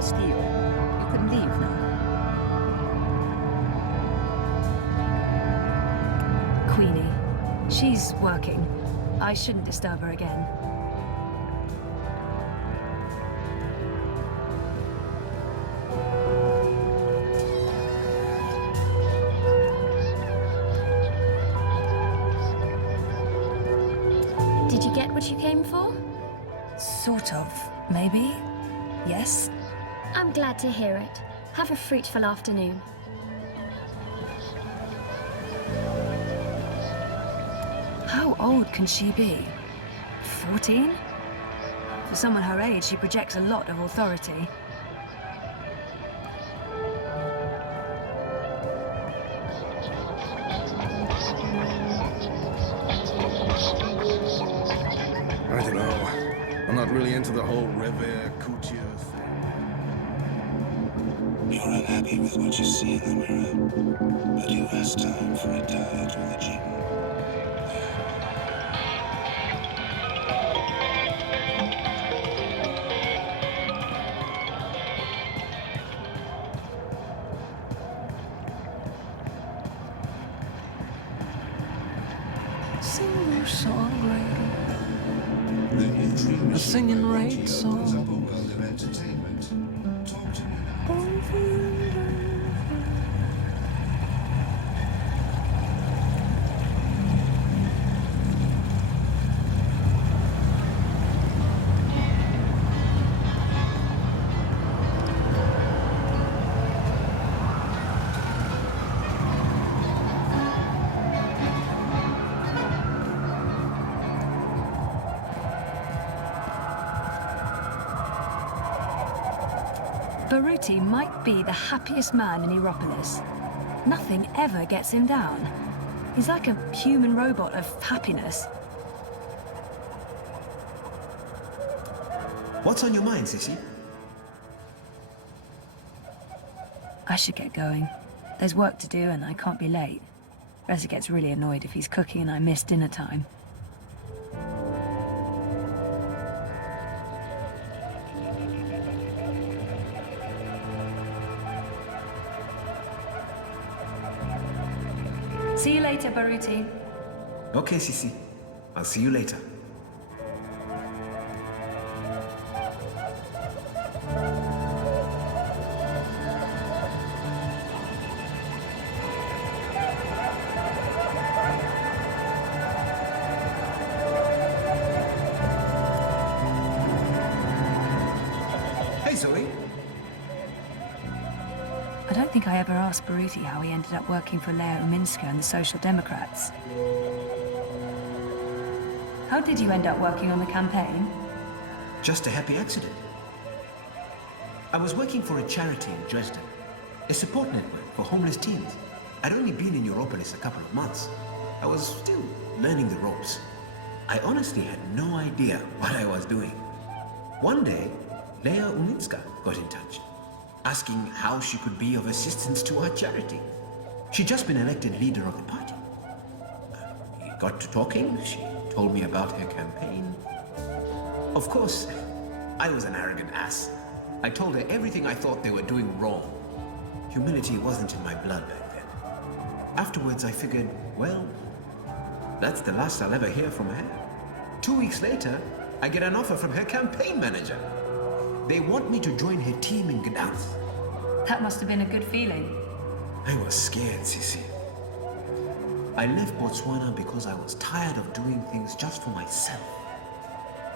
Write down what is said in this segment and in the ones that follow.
Bastille. You can leave now. Queenie. She's working. I shouldn't disturb her again. Did you get what you came for? Sort of, maybe? Yes? I'm glad to hear it. Have a fruitful afternoon. How old can she be? 14? For someone her age, she projects a lot of authority. I don't know. I'm not really into the whole revere couture thing. You're unhappy with what you see in the mirror, but who has time for a diet or the gym? Singer-songwriter, a singing rate song. Baruti might be the happiest man in Aeropolis. Nothing ever gets him down. He's like a human robot of happiness. What's on your mind, Sissy? I should get going. There's work to do and I can't be late. Reza gets really annoyed if he's cooking and I miss dinner time. See you later, Baruti. Okay, Sissy. I'll see you later. Hey, Zoe. I don't think I ever asked Baruti how he ended up working for Leo Minska and the Social Democrats. How did you end up working on the campaign? Just a happy accident. I was working for a charity in Dresden, a support network for homeless teens. I'd only been in Europolis a couple of months. I was still learning the ropes. I honestly had no idea what I was doing. One day, Lea Uminska got in touch, asking how she could be of assistance to our charity. She'd just been elected leader of the party. We got to talking. She told me about her campaign. Of course, I was an arrogant ass. I told her everything I thought they were doing wrong. Humility wasn't in my blood back then. Afterwards, I figured, well, that's the last I'll ever hear from her. 2 weeks later, I get an offer from her campaign manager. They want me to join her team in Gdansk. That must have been a good feeling. I was scared, Sissy. I left Botswana because I was tired of doing things just for myself.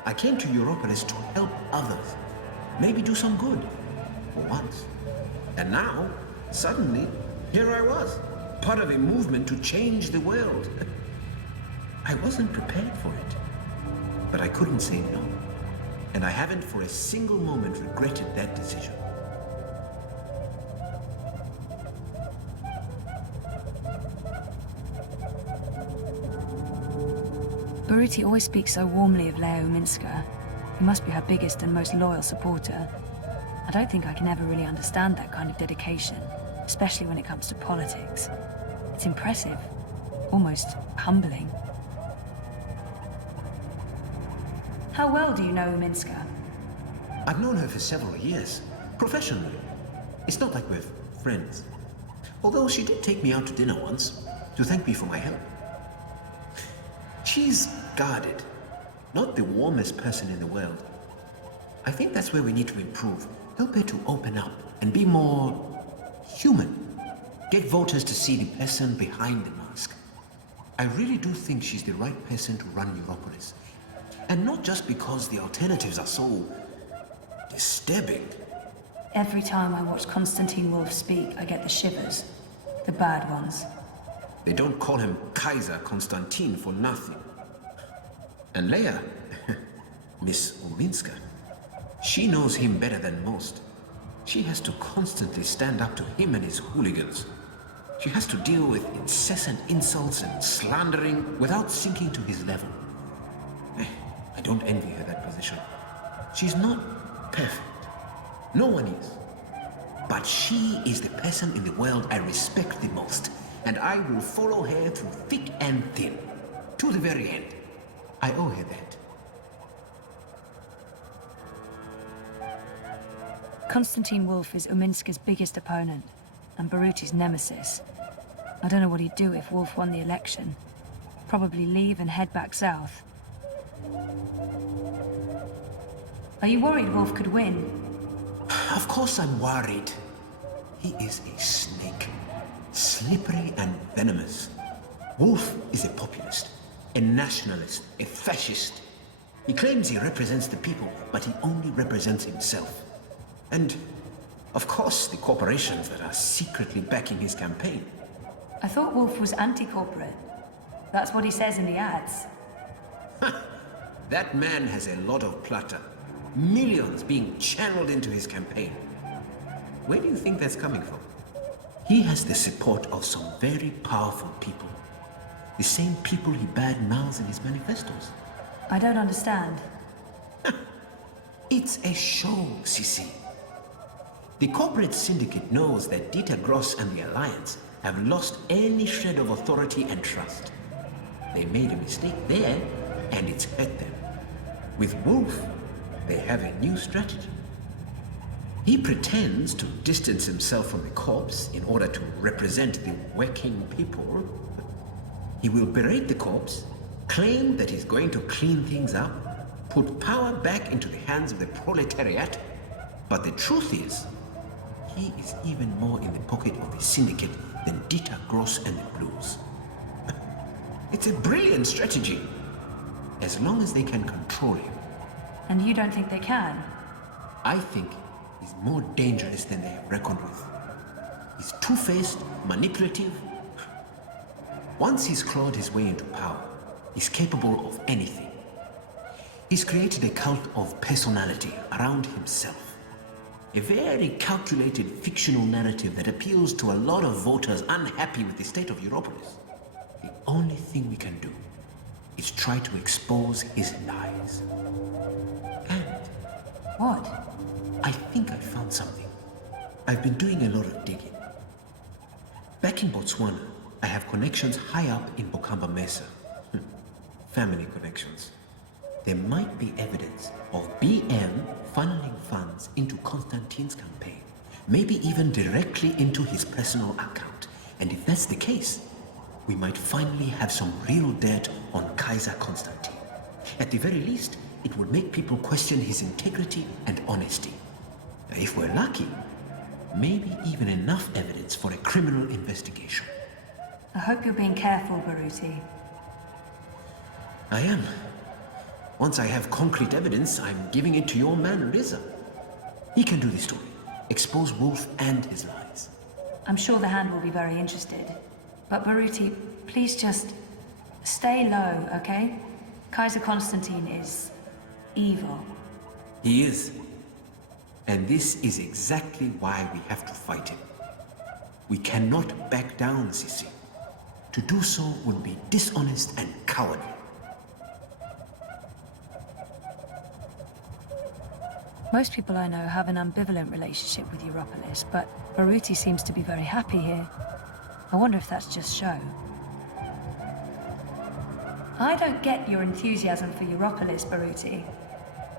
I came to Europolis to help others, maybe do some good, for once. And now, suddenly, here I was, part of a movement to change the world. I wasn't prepared for it, but I couldn't say no. And I haven't for a single moment regretted that decision. Baruti always speaks so warmly of Leo Minska. He must be her biggest and most loyal supporter. I don't think I can ever really understand that kind of dedication, especially when it comes to politics. It's impressive, almost humbling. How well do you know Minska? I've known her for several years. Professionally. It's not like we're friends. Although she did take me out to dinner once to thank me for my help. She's guarded. Not the warmest person in the world. I think that's where we need to improve. Help her to open up and be more human. Get voters to see the person behind the mask. I really do think she's the right person to run Europolis. And not just because the alternatives are so disturbing. Every time I watch Constantine Wolf speak, I get the shivers. The bad ones. They don't call him Kaiser Konstantin for nothing. And Leia, Miss Ulinska, she knows him better than most. She has to constantly stand up to him and his hooligans. She has to deal with incessant insults and slandering without sinking to his level. I don't envy her that position. She's not perfect. No one is. But she is the person in the world I respect the most, and I will follow her through thick and thin, to the very end. I owe her that. Constantine Wolf is Uminska's biggest opponent, and Baruti's nemesis. I don't know what he'd do if Wolf won the election. Probably leave and head back south. Are you worried Wolf could win? Of course I'm worried. He is a snake. Slippery and venomous. Wolf is a populist, a nationalist, a fascist. He claims he represents the people, but he only represents himself. And, of course, the corporations that are secretly backing his campaign. I thought Wolf was anti-corporate. That's what he says in the ads. That man has a lot of plata. Millions being channeled into his campaign. Where do you think that's coming from? He has the support of some very powerful people. The same people he badmouths in his manifestos. I don't understand. It's a show, Sisi. The corporate syndicate knows that Dieter Gross and the Alliance have lost any shred of authority and trust. They made a mistake there, and it's hurt them. With Wolf, they have a new strategy. He pretends to distance himself from the corps in order to represent the working people. He will berate the corps, claim that he's going to clean things up, put power back into the hands of the proletariat. But the truth is, he is even more in the pocket of the syndicate than Dieter Gross and the Blues. It's a brilliant strategy, as long as they can control him. And you don't think they can? I think he's more dangerous than they have reckoned with. He's two-faced, manipulative. Once he's clawed his way into power, he's capable of anything. He's created a cult of personality around himself. A very calculated fictional narrative that appeals to a lot of voters unhappy with the state of Europolis. The only thing we can do is try to expose his lies. And What? I think I found something. I've been doing a lot of digging. Back in Botswana, I have connections high up in Bokamba Mesa. Family connections. There might be evidence of BM funneling funds into Constantine's campaign, maybe even directly into his personal account. And if that's the case, we might finally have some real dirt on Kaiser Constantine. At the very least, it would make people question his integrity and honesty. If we're lucky, maybe even enough evidence for a criminal investigation. I hope you're being careful, Baruti. I am. Once I have concrete evidence, I'm giving it to your man, Reza. He can do the story, expose Wolf and his lies. I'm sure the Hand will be very interested. But Baruti, please just stay low, okay? Kaiser Constantine is evil. He is. And this is exactly why we have to fight him. We cannot back down, Sisi. To do so would be dishonest and cowardly. Most people I know have an ambivalent relationship with Europolis, but Baruti seems to be very happy here. I wonder if that's just show. I don't get your enthusiasm for Europolis, Baruti.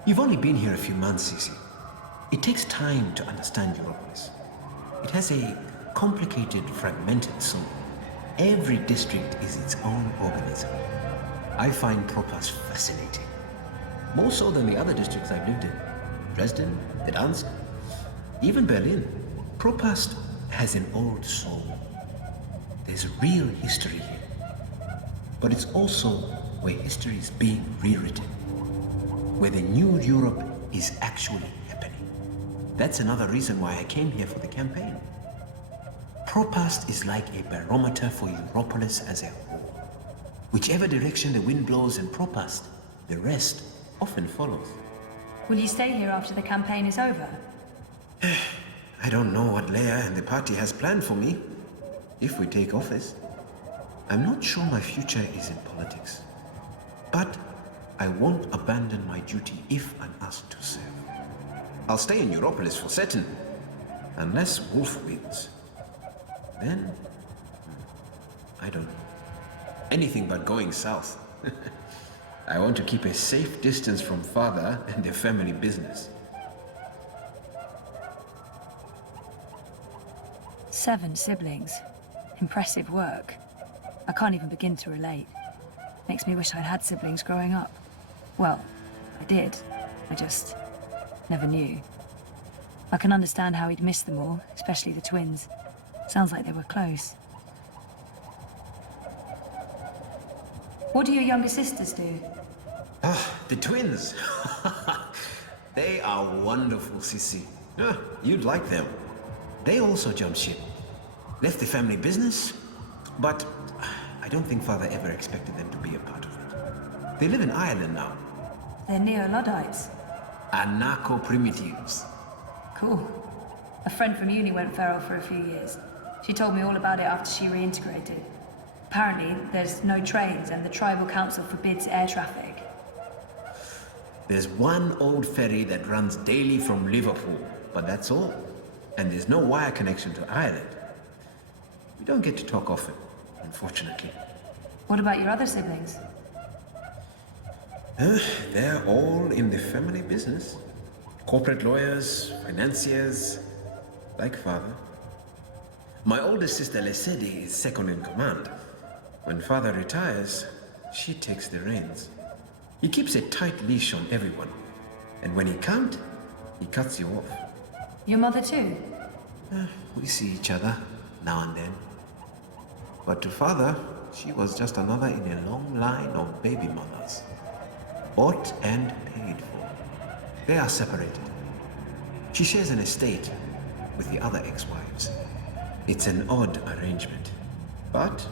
You've only been here a few months, Sisi. It takes time to understand Europolis. It has a complicated, fragmented soul. Every district is its own organism. I find Propast fascinating. More so than the other districts I've lived in. Dresden, Gdansk, even Berlin. Propast has an old soul. There's real history here. But it's also where history is being rewritten. Where the new Europe is actually happening. That's another reason why I came here for the campaign. Propast is like a barometer for Europolis as a whole. Whichever direction the wind blows in Propast, the rest often follows. Will you stay here after the campaign is over? I don't know what Leia and the party has planned for me, if we take office. I'm not sure my future is in politics. But I won't abandon my duty if I'm asked to serve. I'll stay in Europolis for certain, unless Wolf wins. Then, I don't know. Anything but going south. I want to keep a safe distance from father and the family business. 7 siblings. Impressive work. I can't even begin to relate. Makes me wish I'd had siblings growing up. Well, I did. I just never knew. I can understand how he'd miss them all, especially the twins. Sounds like they were close. What do your younger sisters do? The twins. They are wonderful, Sissy. You'd like them. They also jumped ship. Left the family business, but I don't think father ever expected them to be a part of it. They live in Ireland now. They're neo-Luddites. Anarcho-primitives. Cool. A friend from uni went feral for a few years. She told me all about it after she reintegrated. Apparently, there's no trains and the tribal council forbids air traffic. There's one old ferry that runs daily from Liverpool, but that's all. And there's no wire connection to Ireland. We don't get to talk often, unfortunately. What about your other siblings? They're all in the family business. Corporate lawyers, financiers, like father. My oldest sister, Lesedi, is second in command. When father retires, she takes the reins. He keeps a tight leash on everyone. And when he can't, he cuts you off. Your mother too? We see each other now and then. But to father, she was just another in a long line of baby mothers. Bought and paid for. They are separated. She shares an estate with the other ex-wives. It's an odd arrangement. But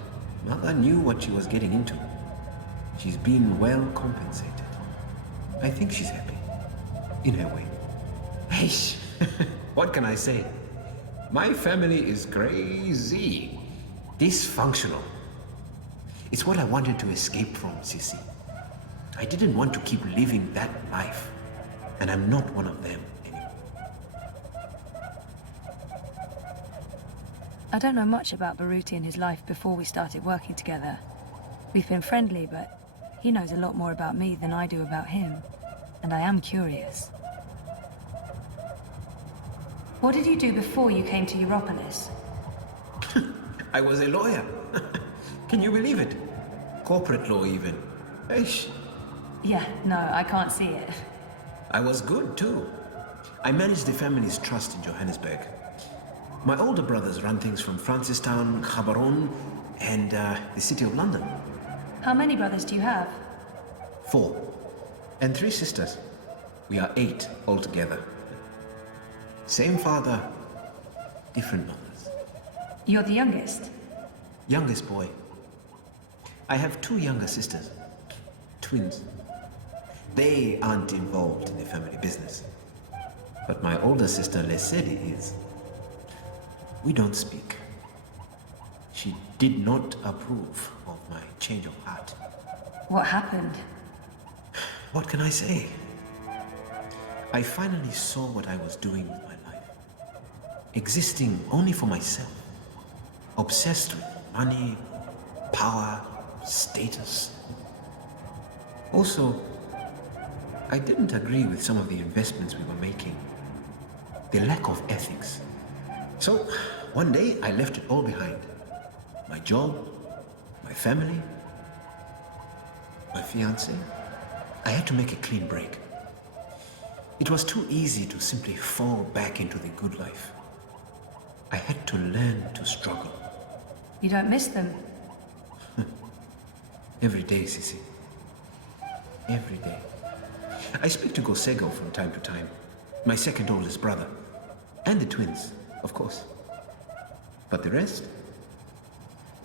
mother knew what she was getting into. She's been well compensated. I think she's happy. In her way. Hey, what can I say? My family is crazy. Dysfunctional. It's what I wanted to escape from, Sissy. I didn't want to keep living that life. And I'm not one of them anymore. I don't know much about Baruti and his life before we started working together. We've been friendly, but he knows a lot more about me than I do about him. And I am curious. What did you do before you came to Europolis? I was a lawyer. Can you believe it? Corporate law even. Eish. Yeah, no, I can't see it. I was good too. I managed the family's trust in Johannesburg. My older brothers run things from Francistown, Gaborone, and the City of London. How many brothers do you have? 4. And 3 sisters. We are 8 altogether. Same father, different mothers. You're the youngest? Youngest boy. I have 2 younger sisters. Twins. They aren't involved in the family business. But my older sister, Lesedi, is. We don't speak. She did not approve of my change of heart. What happened? What can I say? I finally saw what I was doing with my life. Existing only for myself. Obsessed with money, power, status. Also, I didn't agree with some of the investments we were making. the lack of ethics. So, one day I left it all behind. My job, my family, my fiancée. I had to make a clean break. It was too easy to simply fall back into the good life. I had to learn to struggle. You don't miss them? Every day, Sissy. Every day. I speak to Gosego from time to time, my second oldest brother, and the twins, of course. But the rest,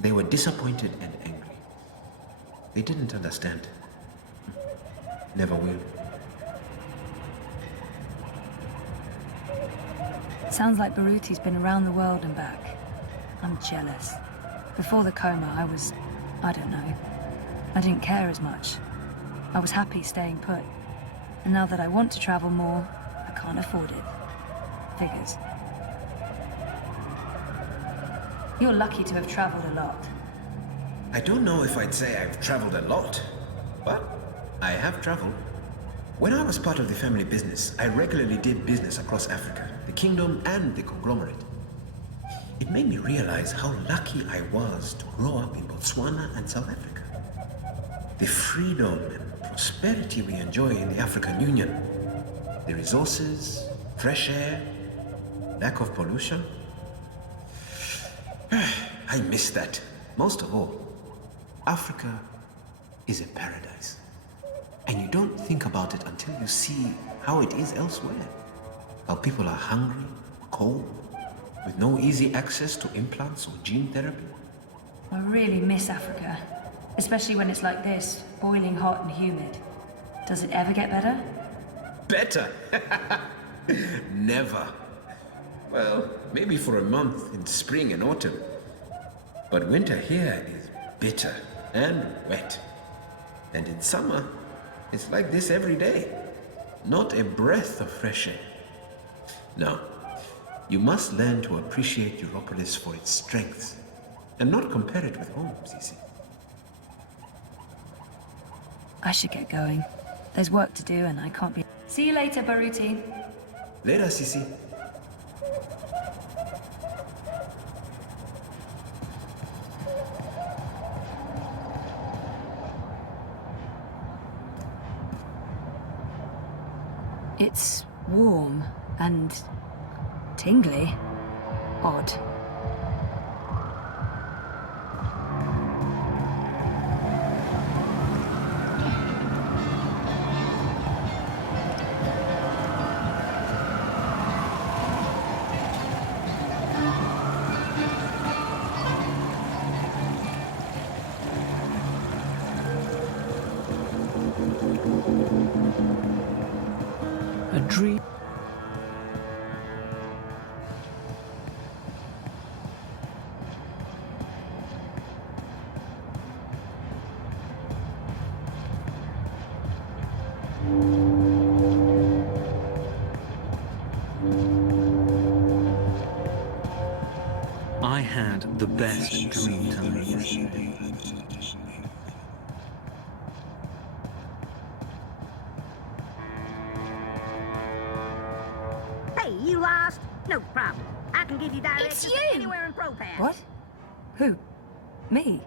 they were disappointed and angry. They didn't understand. Never will. Sounds like Baruti's been around the world and back. I'm jealous. Before the coma, I don't know. I didn't care as much. I was happy staying put. And now that I want to travel more, I can't afford it. Figures. You're lucky to have traveled a lot. I don't know if I'd say I've traveled a lot, but I have traveled. When I was part of the family business, I regularly did business across Africa, the kingdom and the conglomerate. It made me realize how lucky I was to grow up in Botswana and South Africa. The freedom and prosperity we enjoy in the African Union, the resources, fresh air, lack of pollution. I miss that. Most of all, Africa is a paradise. And you don't think about it until you see how it is elsewhere. How people are hungry, cold, with no easy access to implants or gene therapy. I really miss Africa. Especially when it's like this, boiling hot and humid. Does it ever get better? Better? Never. Well, maybe for a month in spring and autumn. But winter here is bitter and wet. And in summer, it's like this every day. Not a breath of fresh air. No, you must learn to appreciate Europolis for its strengths and not compare it with home, Sisi. I should get going. There's work to do and I can't be... See you later, Baruti. Later, Sisi. It's warm and tingly. Odd. A dream. I had the best dream time. Hey, you lost? No problem. I can give you directions It's to you! anywhere in ProPass. What? Who? Me?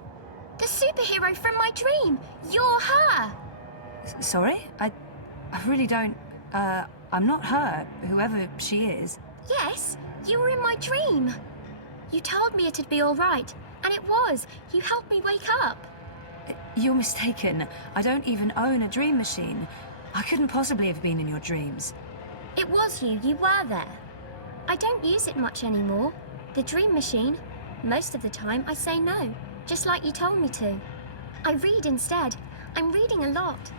The superhero from my dream! You're her! Sorry? I really don't... I'm not her, whoever she is. Yes, you were in my dream. You told me it'd be all right, and it was. You helped me wake up. You're mistaken. I don't even own a dream machine. I couldn't possibly have been in your dreams. It was you. You were there. I don't use it much anymore. The dream machine. Most of the time, I say no, just like you told me to. I read instead. I'm reading a lot.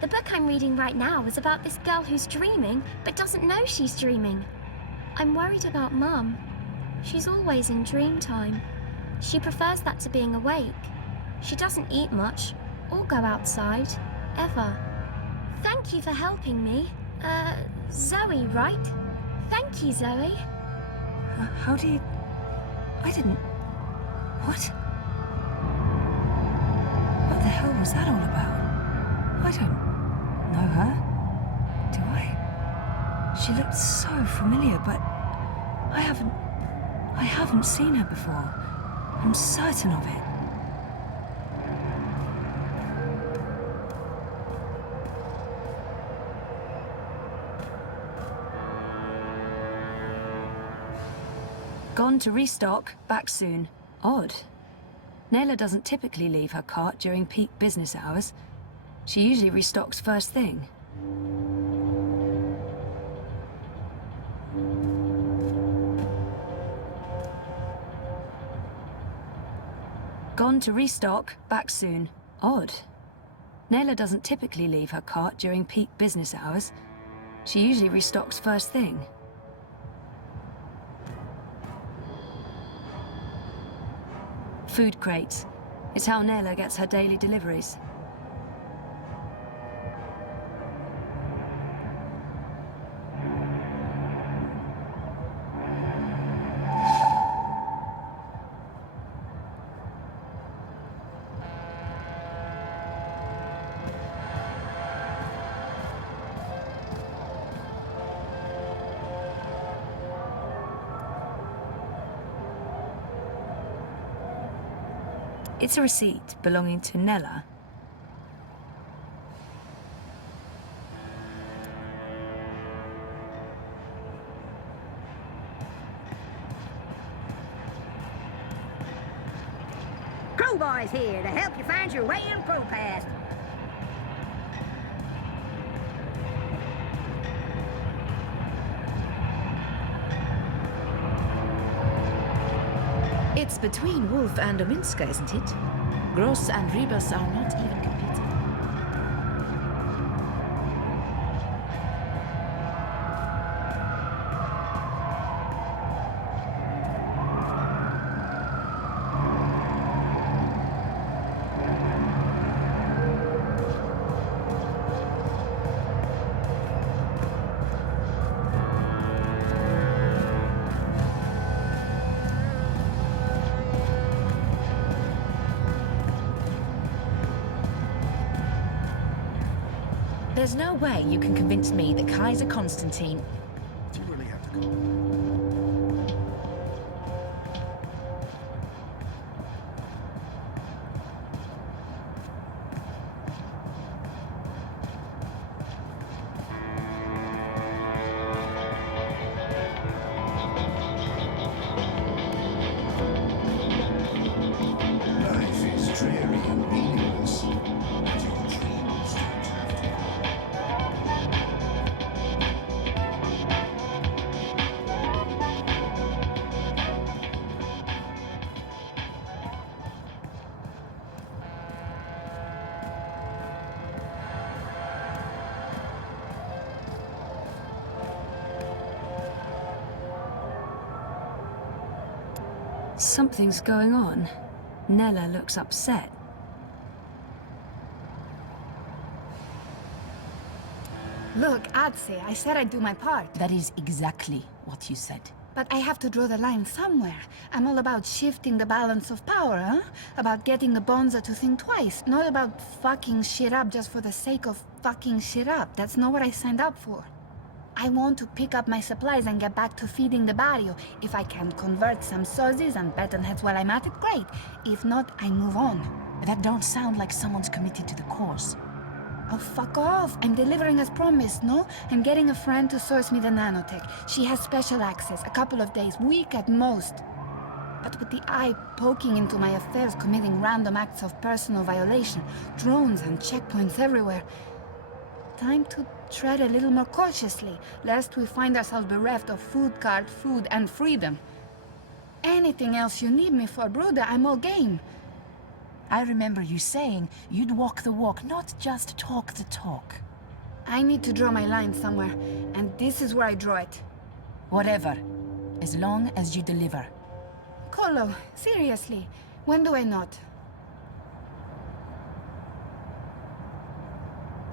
The book I'm reading right now is about this girl who's dreaming, but doesn't know she's dreaming. I'm worried about Mum. She's always in dream time. She prefers that to being awake. She doesn't eat much, or go outside, ever. Thank you for helping me. Zoe, right? Thank you, Zoe. How do you... I didn't... What? What the hell was that all about? I don't know her. Do I? She looked so familiar, but... I haven't seen her before. I'm certain of it. Gone to restock, back soon. Odd. Nayla doesn't typically leave her cart during peak business hours. She usually restocks first thing. Gone to restock, back soon. Odd. Nayla doesn't typically leave her cart during peak business hours. She usually restocks first thing. Food crates. It's how Nayla gets her daily deliveries. It's a receipt belonging to Nella. Crowboy's here to help you find your way in Crowpast. It's between Wolf and Ominska, isn't it? Gross and Rebus are not even competing. There's no way you can convince me that Kaiser Constantine... Do you really have to go? Life is dreary and meaningless. And your dreams don't have to be. Something's going on. Nella looks upset. Look, Adse, I said I'd do my part. That is exactly what you said. But I have to draw the line somewhere. I'm all about shifting the balance of power, huh? About getting the Bonza to think twice. Not about fucking shit up just for the sake of fucking shit up. That's not what I signed up for. I want to pick up my supplies and get back to feeding the barrio. If I can convert some sozzies and batonheads while I'm at it, great. If not, I move on. That don't sound like someone's committed to the cause. Oh, fuck off. I'm delivering as promised, no? I'm getting a friend to source me the nanotech. She has special access, a couple of days, week at most. But with the eye poking into my affairs, committing random acts of personal violation, drones and checkpoints everywhere. Time to tread a little more cautiously, lest we find ourselves bereft of food cart, food, and freedom. Anything else you need me for, Bruder, I'm all game. I remember you saying you'd walk the walk, not just talk the talk. I need to draw my line somewhere, and this is where I draw it. Whatever, as long as you deliver. Colo, seriously, when do I not?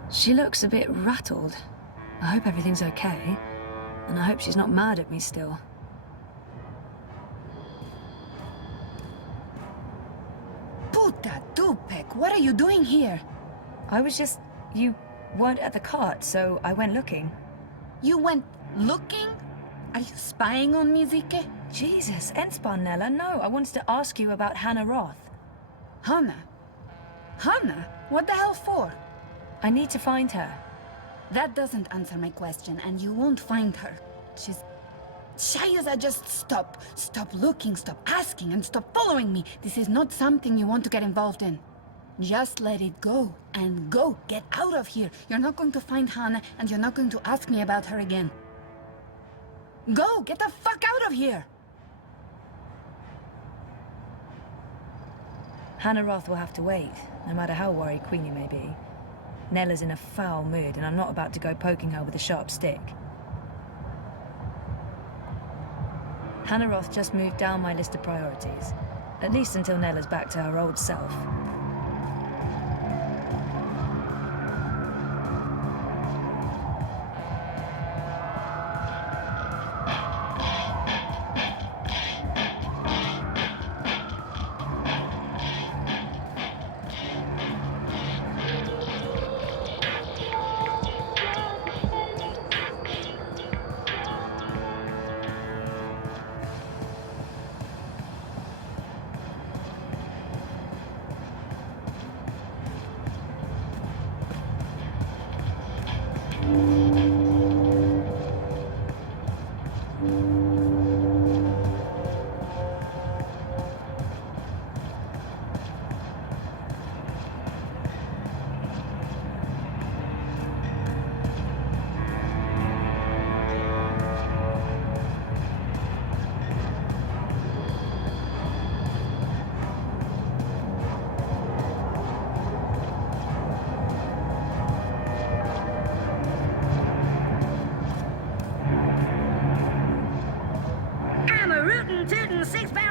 She looks a bit rattled. I hope everything's okay. And I hope she's not mad at me still. Puta Dupek, what are you doing here? I was just... You weren't at the cart, so I went looking. You went looking? Are you spying on me, Zike? Jesus, Enspan, Nella, no. I wanted to ask you about Hannah Roth. Hannah? Hannah? What the hell for? I need to find her. That doesn't answer my question, and you won't find her. She's... Shayaza, just stop. Stop looking, stop asking, and stop following me. This is not something you want to get involved in. Just let it go, and go. Get out of here. You're not going to find Hannah, and you're not going to ask me about her again. Go! Get the fuck out of here! Hannah Roth will have to wait, no matter how worried Queenie may be. Nella's in a foul mood, and I'm not about to go poking her with a sharp stick. Hannah Roth just moved down my list of priorities, at least until Nella's back to her old self.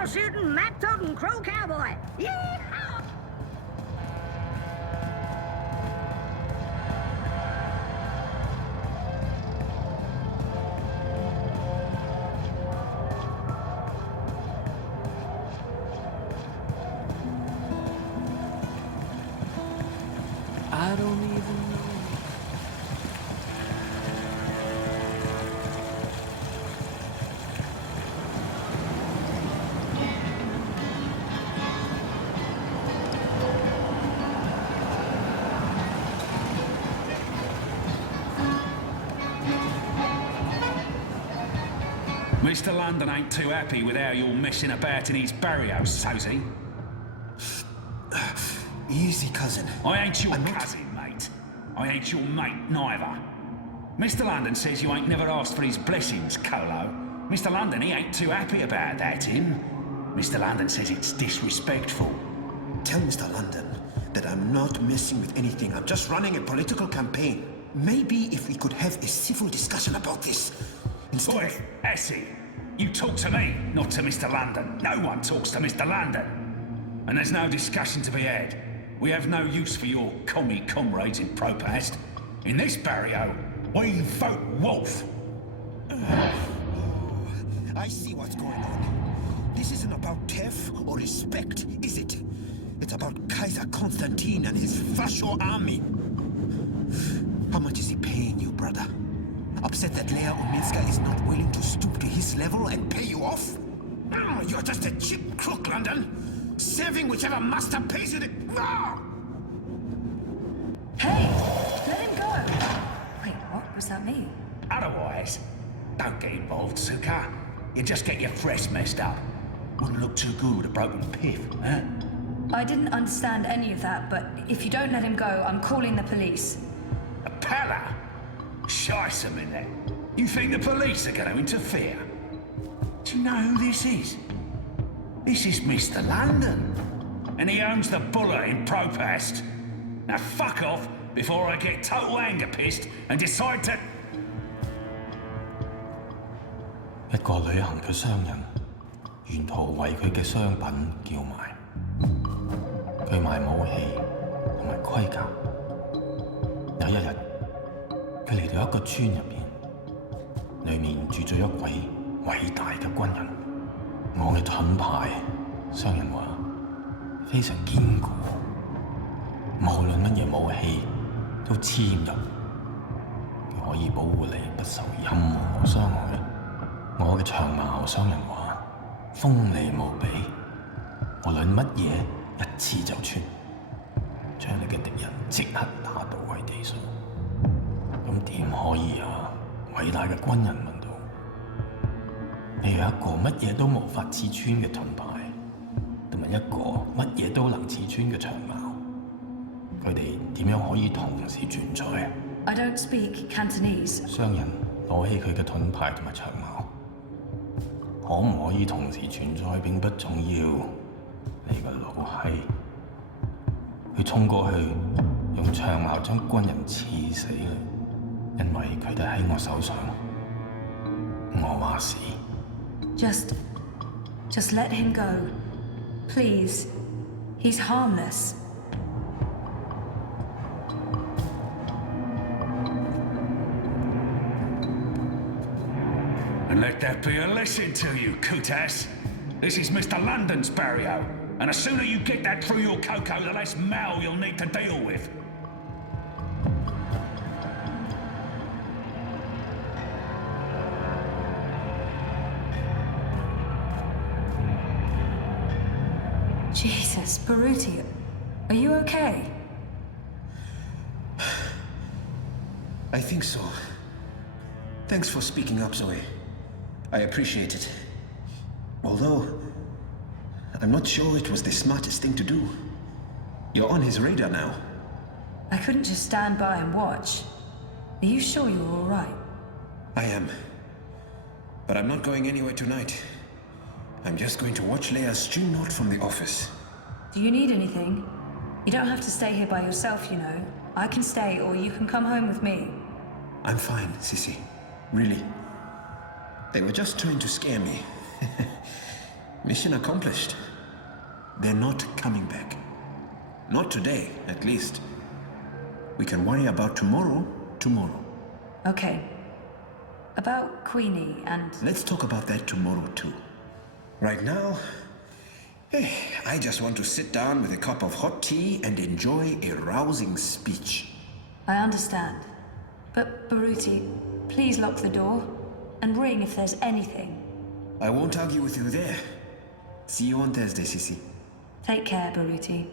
Shooting, map-toting crow cowboy. Yeehaw! I don't even know. Mr. London ain't too happy with how you're messing about in his barrios, so's he? Easy, cousin. I ain't your cousin, mate. I ain't your mate, neither. Mr. London says you ain't never asked for his blessings, Colo. Mr. London, he ain't too happy about that, him. Mr. London says it's disrespectful. Tell Mr. London that I'm not messing with anything. I'm just running a political campaign. Maybe if we could have a civil discussion about this. Oi, Essie, you talk to me, not to Mr. London. No one talks to Mr. London. And there's no discussion to be had. We have no use for your commie comrades in Propast. In this barrio, we vote wolf. I see what's going on. This isn't about Tef or respect, is it? It's about Kaiser Constantine and his Fascio army. How much is he paying you, brother? Upset that Leia Ominska is not willing to stoop to his level and pay you off? You're just a cheap crook, London. Serving whichever master pays you the... Hey! Let him go! Wait, what? What's that mean? Otherwise, don't get involved, Suka. You just get your fresh messed up. Wouldn't look too good with a broken piff, huh? I didn't understand any of that, but if you don't let him go, I'm calling the police. A palla? Shice a minute. You think the police are going to interfere? Do you know who this is? This is Mr. London. And he owns the bullet in Propast. Now fuck off before I get total anger pissed and decide to... 一個旅行嘅商人，沿途為佢嘅商品叫賣。佢賣武器同埋盔甲。有一日，佢嚟到一個村入邊，裏面住咗一位偉大嘅軍人。我嘅盾牌，商人話非常堅固，無論乜嘢武器都黐唔入，佢可以保護你不受任何傷害。我嘅長矛商人話鋒利無比，無論乜嘢一刺就穿，將你嘅敵人即刻打倒喺地上。咁點可以啊？偉大嘅軍人問道。你有一個乜嘢都無法刺穿嘅盾牌，同埋一個乜嘢都能刺穿嘅長矛，佢哋點樣可以同時存在？ I don't speak Cantonese. 商人攞起佢嘅盾牌同埋長矛，可唔可以同時存在並不重要。你個老閪，佢衝過去，用長矛將軍人刺死啦，因為佢哋喺我手上。我話事。Just let him go. Please. He's harmless. And let that be a lesson to you, Kutas. This is Mr. London's barrio, and the sooner you get that through your cocoa, the less Mal you'll need to deal with. Jesus, Baruti, are you okay? I think so. Thanks for speaking up, Zoe. I appreciate it. Although, I'm not sure it was the smartest thing to do. You're on his radar now. I couldn't just stand by and watch. Are you sure you're all right? I am. But I'm not going anywhere tonight. I'm just going to watch Leia's stream note from the office. Do you need anything? You don't have to stay here by yourself, you know. I can stay, or you can come home with me. I'm fine, Sissy. Really. They were just trying to scare me. Mission accomplished. They're not coming back. Not today, at least. We can worry about tomorrow, tomorrow. Okay. About Queenie and... Let's talk about that tomorrow, too. Right now, I just want to sit down with a cup of hot tea and enjoy a rousing speech. I understand. But, Baruti, please lock the door and ring if there's anything. I won't argue with you there. See you on Thursday, Sissy. Take care, Baruti.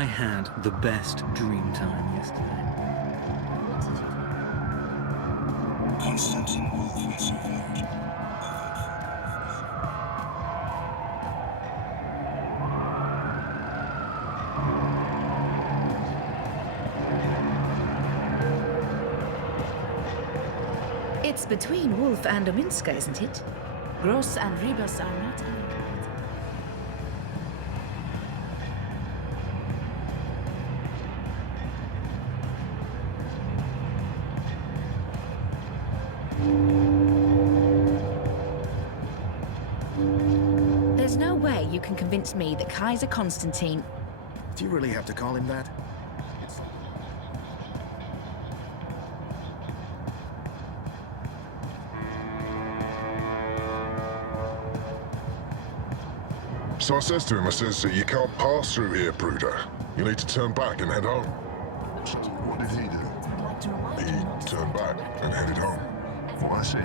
I had the best dream time yesterday. Constantine Wolf and survived. It's between Wolf and Ominska, isn't it? Gross and Rebus are not even compatible. There's no way you can convince me that Kaiser Constantine... Do you really have to call him that? So I says to him, you can't pass through here, Bruder. You need to turn back and head home. What did he do? He turned back and headed home. Oh, I see.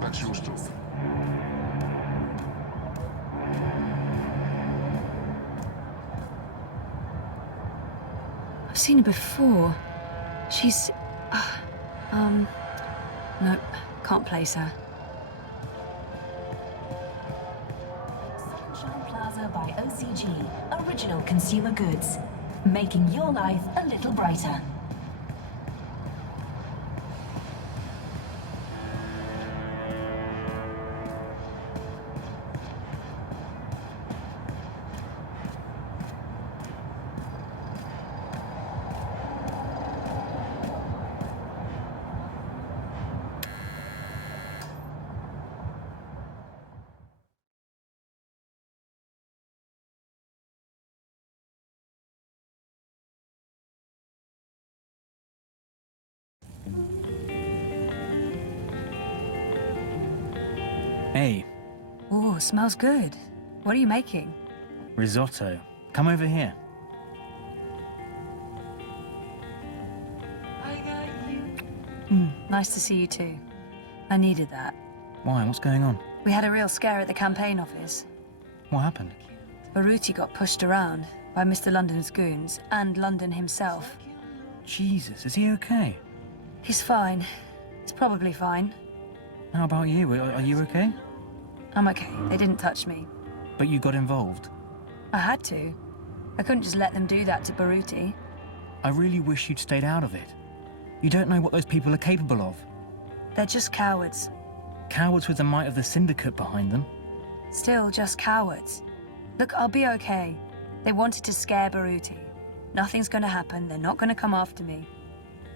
That's your story. I've seen her before. She's... Nope, can't place her. Plaza by OCG, original consumer goods, making your life a little brighter. Hey. Oh, smells good. What are you making? Risotto. Come over here. Nice to see you too. I needed that. Why? What's going on? We had a real scare at the campaign office. What happened? Baruti got pushed around by Mr. London's goons and London himself. Jesus, is he okay? He's fine. He's probably fine. How about you? Are you okay? I'm okay. They didn't touch me. But you got involved. I had to. I couldn't just let them do that to Baruti. I really wish you'd stayed out of it. You don't know what those people are capable of. They're just cowards. Cowards with the might of the Syndicate behind them. Still just cowards. Look, I'll be okay. They wanted to scare Baruti. Nothing's gonna happen. They're not gonna come after me.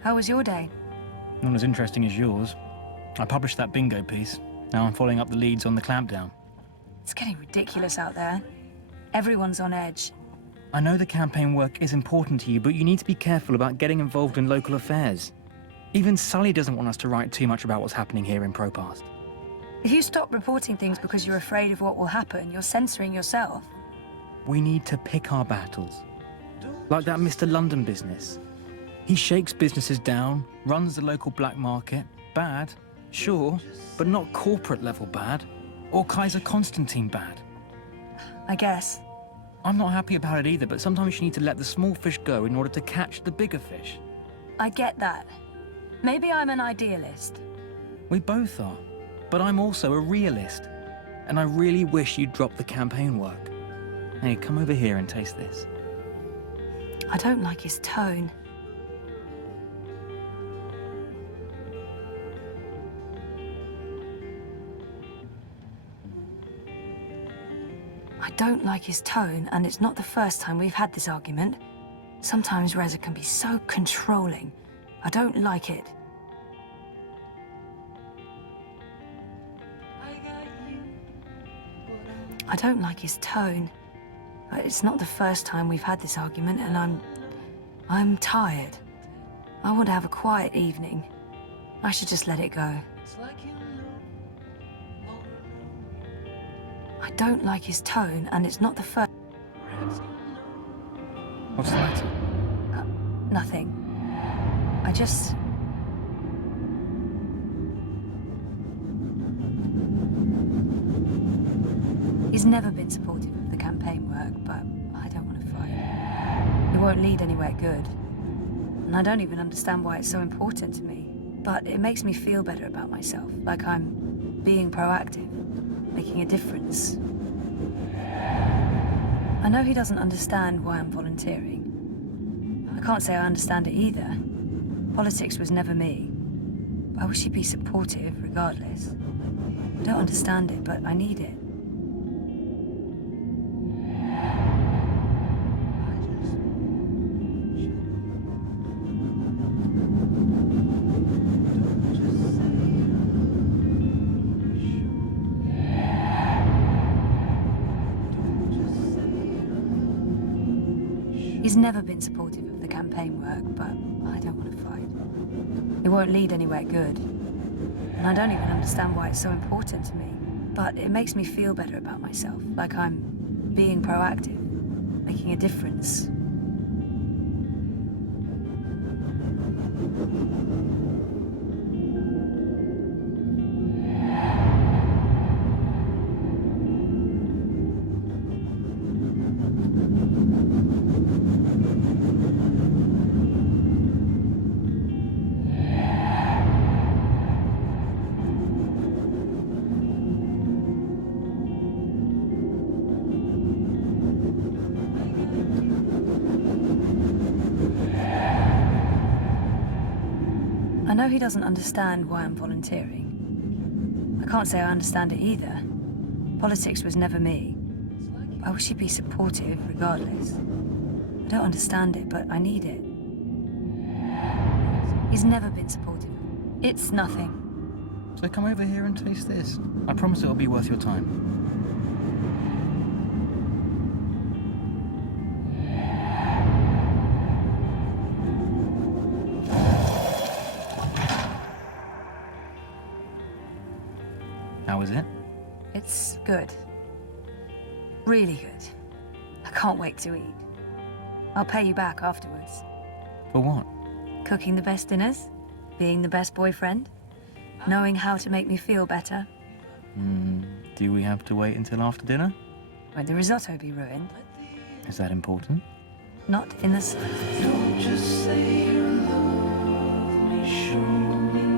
How was your day? Not as interesting as yours. I published that bingo piece. Now I'm following up the leads on the clampdown. It's getting ridiculous out there. Everyone's on edge. I know the campaign work is important to you, but you need to be careful about getting involved in local affairs. Even Sully doesn't want us to write too much about what's happening here in Propast. If you stop reporting things because you're afraid of what will happen, you're censoring yourself. We need to pick our battles. Like that Mr. London business. He shakes businesses down, runs the local black market. Bad, sure, but not corporate level bad. Or Kaiser Constantine bad. I guess. I'm not happy about it either, but sometimes you need to let the small fish go in order to catch the bigger fish. I get that. Maybe I'm an idealist. We both are. But I'm also a realist. And I really wish you'd drop the campaign work. Hey, come over here and taste this. I don't like his tone. I don't like his tone, and it's not the first time we've had this argument. Sometimes Reza can be so controlling. I don't like it. I don't like his tone. It's not the first time we've had this argument, and I'm tired. I want to have a quiet evening. I should just let it go. I don't like his tone, and it's not the first... What's the matter? Nothing. I just... He's never been supportive of the campaign work, but I don't want to fight. He won't lead anywhere good. And I don't even understand why it's so important to me. But it makes me feel better about myself, like I'm being proactive, making a difference. I know he doesn't understand why I'm volunteering. I can't say I understand it either. Politics was never me. I wish he'd be supportive, regardless. I don't understand it, but I need it. He's never been supportive of the campaign work, but I don't want to fight. It won't lead anywhere good. And I don't even understand why it's so important to me. But it makes me feel better about myself, like I'm being proactive, making a difference. I know he doesn't understand why I'm volunteering. I can't say I understand it either. Politics was never me. I wish he'd be supportive, regardless. I don't understand it, but I need it. He's never been supportive. It's nothing. So come over here and taste this. I promise it'll be worth your time. How is it? It's good. Really good. I can't wait to eat. I'll pay you back afterwards. For what? Cooking the best dinners, being the best boyfriend, knowing how to make me feel better. Do we have to wait until after dinner? Won't the risotto be ruined? Is that important? Not in the slightest. Don't just say you love me, show me